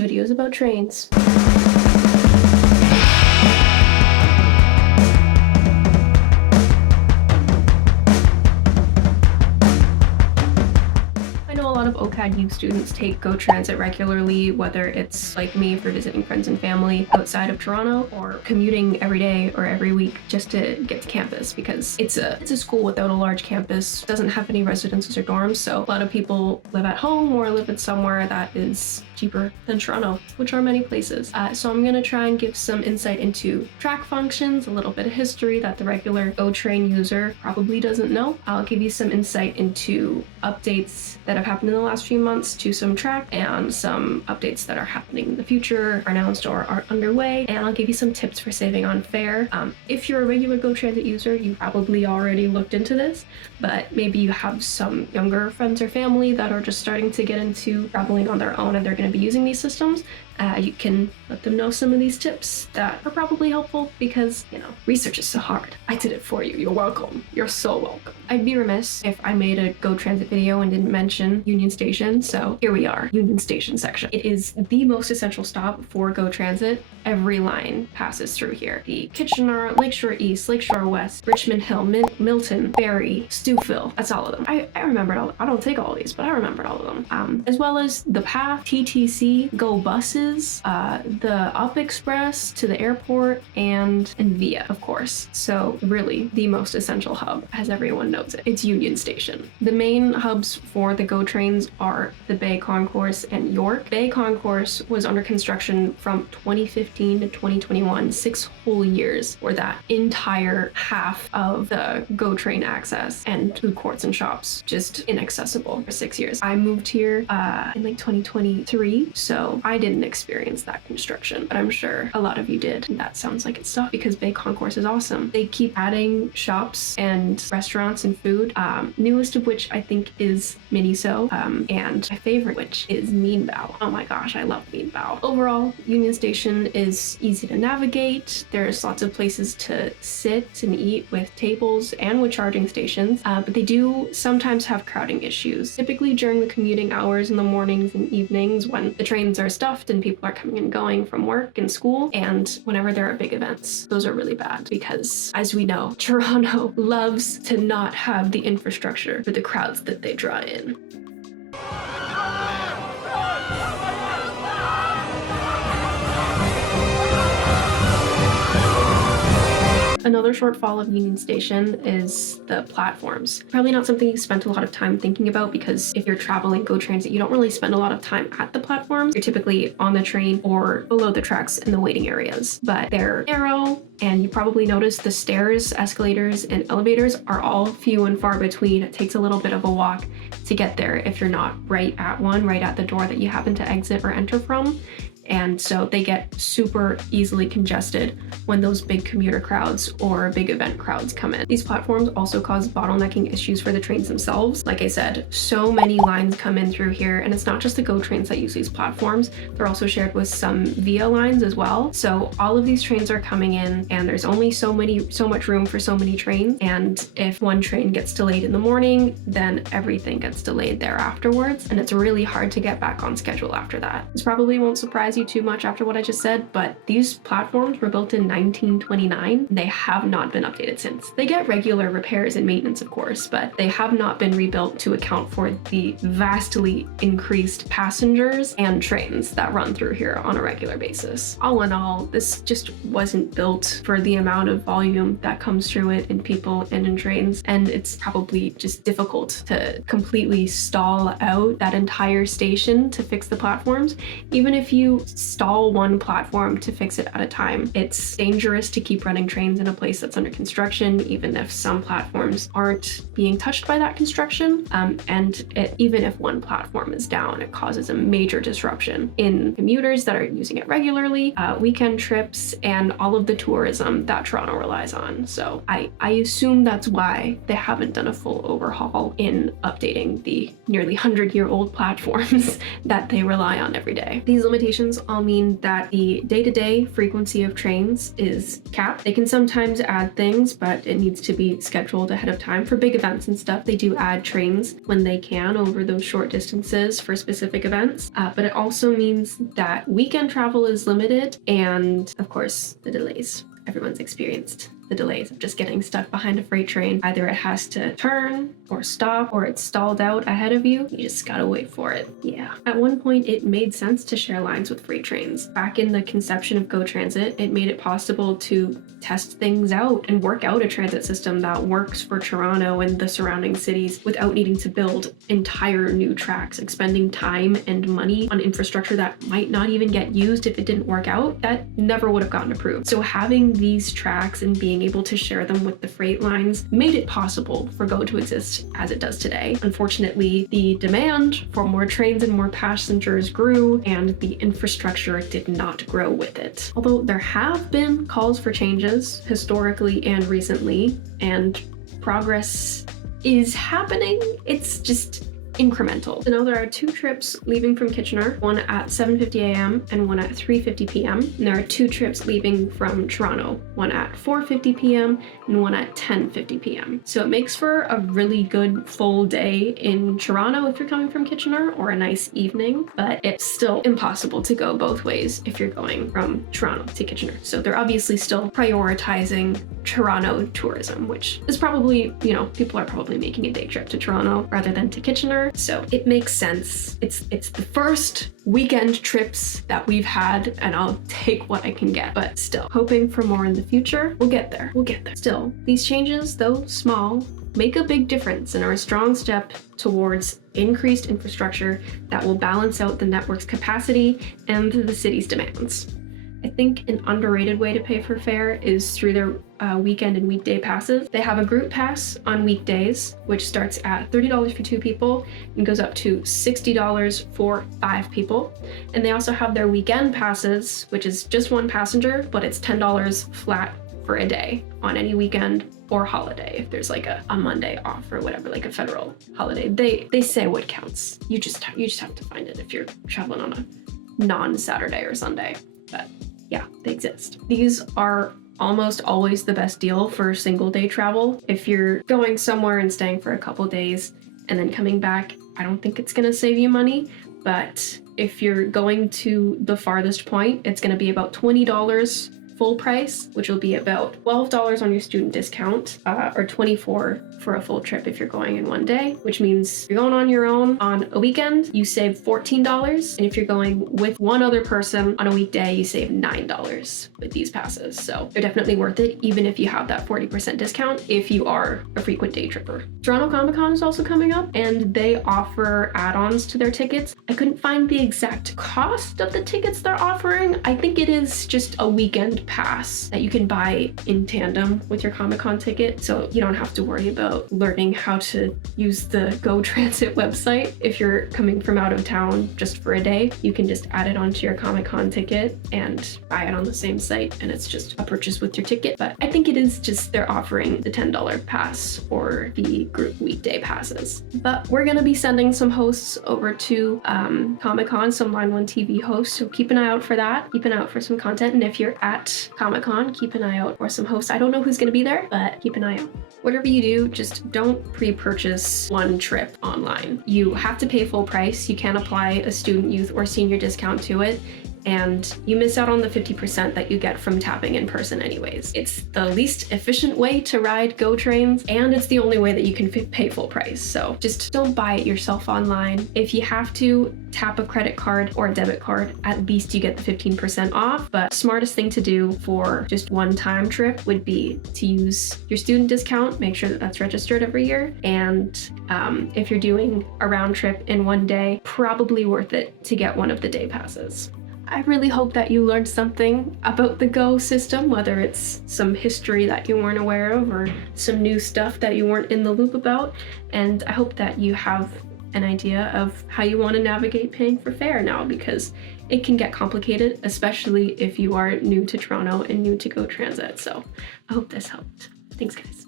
video is about trains. Of OCAD U students take GO Transit regularly, whether it's like me for visiting friends and family outside of Toronto or commuting every day or every week just to get to campus, because it's a school without a large campus, doesn't have any residences or dorms, so a lot of people live at home or live in somewhere that is cheaper than Toronto, which are many places. So I'm gonna try and give some insight into track functions, a little bit of history that the regular GO train user probably doesn't know. I'll give you some insight into updates that have happened in the last few months to some track and some updates that are happening in the future, are announced or are underway, and I'll give you some tips for saving on fare. If you're a regular GO Transit user, you probably already looked into this, but maybe you have some younger friends or family that are just starting to get into traveling on their own and they're going to be using these systems. You can let them know some of these tips that are probably helpful because, you know, research is so hard. I did it for you. You're welcome. You're so welcome. I'd be remiss if I made a GO Transit video and didn't mention Union Station. So here we are, Union Station section. It is the most essential stop for GO Transit. Every line passes through here. The Kitchener, Lakeshore East, Lakeshore West, Richmond Hill, Milton, Barrie, Stouffville. That's all of them. I remembered all. I don't take all these, but I remembered all of them. As well as the Path, TTC, GO buses, the Up Express to the airport, and Via, of course. So really the most essential hub, as everyone knows it. It's Union Station. The main hubs for the GO trains are the Bay Concourse and York. Bay Concourse was under construction from 2015 to 2021, 6 whole years for that entire half of the GO train access, and food courts and shops just inaccessible for 6 years. I moved here in like 2023, so I didn't experience that construction, but I'm sure a lot of you did. And that sounds like it's tough because Bay Concourse is awesome. They keep adding shops and restaurants and food, newest of which I think is Miniso, and my favorite, which is Mean Bao. Oh my gosh, I love Mean Bao. Overall, Union Station is easy to navigate. There's lots of places to sit and eat with tables and with charging stations, but they do sometimes have crowding issues, typically during the commuting hours in the mornings and evenings when the trains are stuffed and people are coming and going from work and school, and whenever there are big events. Those are really bad because, as we know, Toronto loves to not have the infrastructure for the crowds that they draw in. Another shortfall of Union Station is the platforms. Probably not something you spent a lot of time thinking about because if you're traveling GO Transit, you don't really spend a lot of time at the platforms. You're typically on the train or below the tracks in the waiting areas, but they're narrow, and you probably noticed the stairs, escalators, and elevators are all few and far between. It takes a little bit of a walk to get there if you're not right at the door that you happen to exit or enter from. And so they get super easily congested when those big commuter crowds or big event crowds come in. These platforms also cause bottlenecking issues for the trains themselves. Like I said, so many lines come in through here, and it's not just the GO trains that use these platforms. They're also shared with some Via lines as well. So all of these trains are coming in, and there's only so much room for so many trains. And if one train gets delayed in the morning, then everything gets delayed there afterwards, and it's really hard to get back on schedule after that. This probably won't surprise you too much after what I just said, but these platforms were built in 1929. They have not been updated since. They get regular repairs and maintenance, of course, but they have not been rebuilt to account for the vastly increased passengers and trains that run through here on a regular basis. All in all, this just wasn't built for the amount of volume that comes through it in people and in trains, and it's probably just difficult to completely stall out that entire station to fix the platforms. Even if you stall one platform to fix it at a time, it's dangerous to keep running trains in a place that's under construction, even if some platforms aren't being touched by that construction. Even if one platform is down, it causes a major disruption in commuters that are using it regularly, weekend trips, and all of the tourism that Toronto relies on. So I assume that's why they haven't done a full overhaul in updating the nearly 100-year-old platforms that they rely on every day. These limitations restrictions all mean that the day-to-day frequency of trains is capped. They can sometimes add things, but it needs to be scheduled ahead of time. For big events and stuff, they do add trains when they can over those short distances for specific events. But it also means that weekend travel is limited, and of course, the delays. Everyone's experienced the delays of just getting stuck behind a freight train. Either it has to turn or stop, or it's stalled out ahead of you. You just gotta wait for it. Yeah. At one point, it made sense to share lines with freight trains. Back in the conception of Go Transit, it made it possible to test things out and work out a transit system that works for Toronto and the surrounding cities without needing to build entire new tracks, expending time and money on infrastructure that might not even get used if it didn't work out. That never would have gotten approved. So having these tracks and being able to share them with the freight lines made it possible for Go to exist as it does today. Unfortunately, the demand for more trains and more passengers grew, and the infrastructure did not grow with it. Although there have been calls for changes historically and recently, and progress is happening. It's just incremental. So now there are 2 trips leaving from Kitchener, one at 7:50 a.m. and one at 3:50 p.m. And there are 2 trips leaving from Toronto, one at 4:50 p.m. and one at 10:50 p.m. So it makes for a really good full day in Toronto if you're coming from Kitchener, or a nice evening, but it's still impossible to go both ways if you're going from Toronto to Kitchener. So they're obviously still prioritizing Toronto tourism, which is probably, people are probably making a day trip to Toronto rather than to Kitchener. So it makes sense. It's the first weekend trips that we've had, and I'll take what I can get, but still hoping for more in the future. We'll get there. Still, these changes, though small, make a big difference and are a strong step towards increased infrastructure that will balance out the network's capacity and the city's demands. I think an underrated way to pay for fare is through their weekend and weekday passes. They have a group pass on weekdays, which starts at $30 for 2 people and goes up to $60 for 5 people. And they also have their weekend passes, which is just 1 passenger, but it's $10 flat for a day on any weekend or holiday. If there's like a Monday off or whatever, like a federal holiday, they say what counts. You just have to find it if you're traveling on a non-Saturday or Sunday. But yeah, they exist. These are almost always the best deal for single day travel. If you're going somewhere and staying for a couple days and then coming back, I don't think it's gonna save you money. But if you're going to the farthest point, it's gonna be about $20 full price, which will be about $12 on your student discount, or $24 for a full trip if you're going in one day, which means if you're going on your own on a weekend, you save $14. And if you're going with one other person on a weekday, you save $9 with these passes. So they're definitely worth it, even if you have that 40% discount if you are a frequent day tripper. Toronto Comic Con is also coming up, and they offer add-ons to their tickets. I couldn't find the exact cost of the tickets they're offering. I think it is just a weekend pass that you can buy in tandem with your Comic-Con ticket, so you don't have to worry about learning how to use the Go Transit website. If you're coming from out of town just for a day, you can just add it onto your Comic-Con ticket and buy it on the same site, and it's just a purchase with your ticket. But I think it is just they're offering the $10 pass or the group weekday passes. But we're gonna be sending some hosts over to Comic-Con, some Line 1 TV hosts, so keep an eye out for that. Keep an eye out for some content, and if you're at Comic-Con, keep an eye out for some hosts. I don't know who's gonna be there, but keep an eye out. Whatever you do, just don't pre-purchase one trip online. You have to pay full price. You can't apply a student, youth, or senior discount to it, and you miss out on the 50% that you get from tapping in person anyways. It's the least efficient way to ride Go trains, and it's the only way that you can pay full price. So just don't buy it yourself online. If you have to, tap a credit card or a debit card, at least you get the 15% off. But smartest thing to do for just one-time trip would be to use your student discount, make sure that that's registered every year. And if you're doing a round trip in one day, probably worth it to get one of the day passes. I really hope that you learned something about the Go system, whether it's some history that you weren't aware of or some new stuff that you weren't in the loop about. And I hope that you have an idea of how you want to navigate paying for fare now, because it can get complicated, especially if you are new to Toronto and new to Go Transit. So I hope this helped. Thanks, guys.